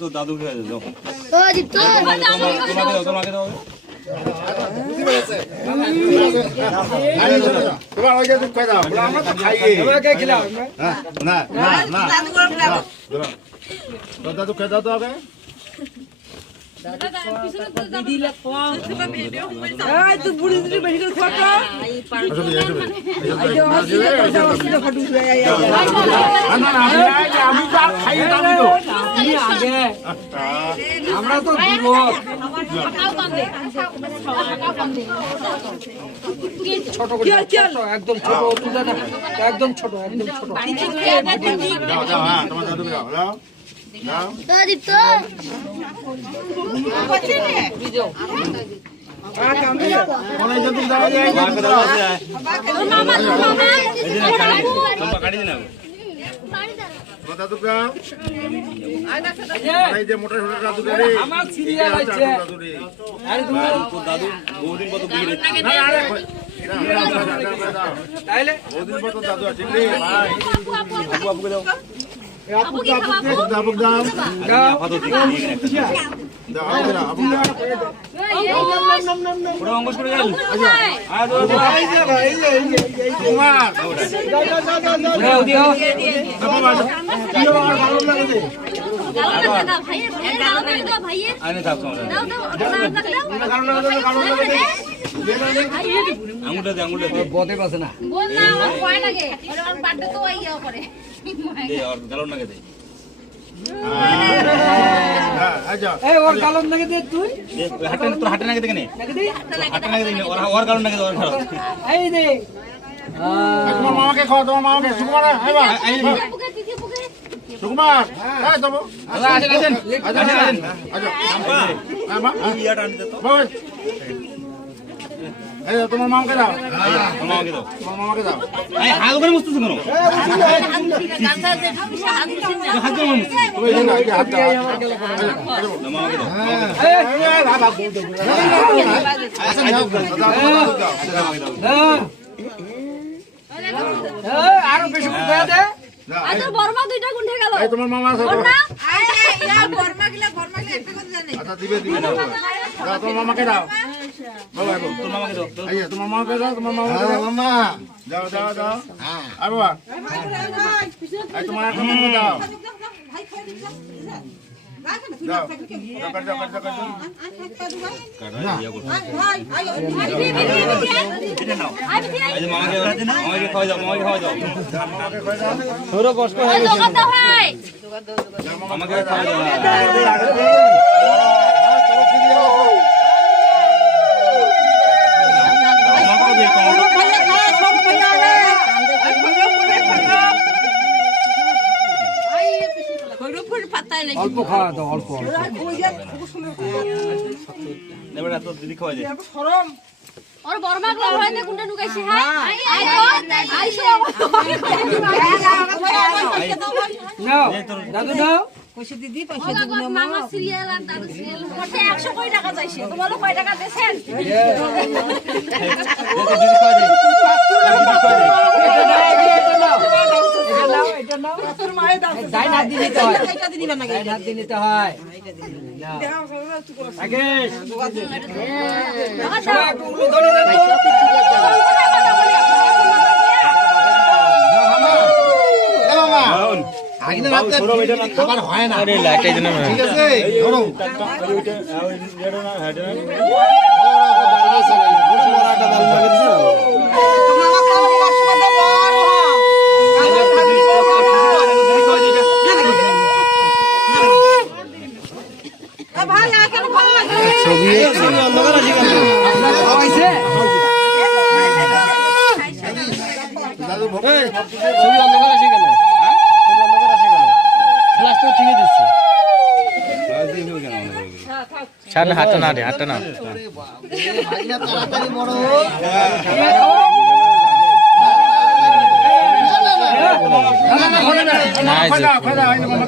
তো দাদু খেয়ে যাও তোমাকে তোমাকে দাও। তোমার ওই যে দুঃখ দাও বলে আমরা তো হ্যাঁ, না না না দাদু দাও তো আগে আমি তো আর খাইয়ে দামি তো আমরা তো যুবক ছোট একদম ছোট একদম ছোট একদম ছোট হ্যাঁ মামা দাদুকে দাও এই যে মোটা ছোট দাদুকে রে। আমার সিরিয়াল আছে দাদু রে। আরে তুমি তোর দাদু বহুদিন কত বিয়ে না আরে। তাইলে বহুদিন পর তো দাদু আছে রে ভাই। আপু আপুকে দাও। আপুকে আপুকে দাবুক দাও দাও দাও। দাও দাও আঙুলটা দে আঙুলটা দে বদে পাছে না বল না আমার ভয় লাগে ওরে আমার বার্থডে তো করে দে আর গালন নাকে দে আচ্ছা এই ওর কালম নাকি দে তুই দে তোর হাতে নাকে দেখে নে হাতে নাকে দেখে নে ওর ওর গালন নাকে ওর গালন এই দে তোমার মামাকে খাও তোমার মামাকে সুকুমার আইবা সুকুমার এই দেবো আসেন আসেন আসেন আসেন আচ্ছা হ্যাঁ ইয়াটা আনতে তো বাবা তোমার মামাকে দাও। তোমাকে দাও। তোমার মামাকে দাও। আই হাত উপরে মুছতেছ কেন? হাত ধরে মুছতে তুমি এই যে হাত দাও মামাকে দাও। এই বাবা আসেন দাও দাও দাও হ্যাঁ আরও বেশি করে দেয়া দে। দাও বর্মা দুইটা গুন্ঠে গেল। এই তোমার মামা আছে না আচ্ছা দিবে দিবে দাও দাও তোমার মামাকে দাও। বাবা দাও যে, তোমার মামাকে দাও। তোমার দাও মামা দাও দাও দাও বাবা এই তোমার এখন দাও। দাও দাও কাট দাও কাট দাও কাট দাও এটা নাও এই যে মামাকে মামাকে খাওয়া যাও খাওয়া যাও ওই দোকানটা ভাই মামাকে খাওয়া যাও মামাকে দে মামাকে অল্প খাওয়া দাও অল্প দিদি যায় ওর বর্মা গ্লাভ হয় না হ্যাঁ নাও দাদু নাও মামা সিরিয়াল আর দাদু সিরিয়াল করতে 100 কয় টাকা চাইছে তোমারও কয় টাকা দেছেন দিদি খাওয়া যায় এটা নাও এটা নাও এটা যাই না দিতে হয় যাই না দিতে হয় রাকেশ, সবাই একটু উলু ধরে দে তো। আগে রাতে খাবার হয় না দেন ঠিক আছে ধরো ছবি অন্ধকার আছে কেন ছবি অন্ধকার আছে কেন ফ্লাশ তো ঠিকই দিচ্ছে ক্লাস দিয়ে ফেলবে কেন আমাদের ঘরে? ছাড় হাতটা না রে হাতটা না না না না খোলা না খোলা না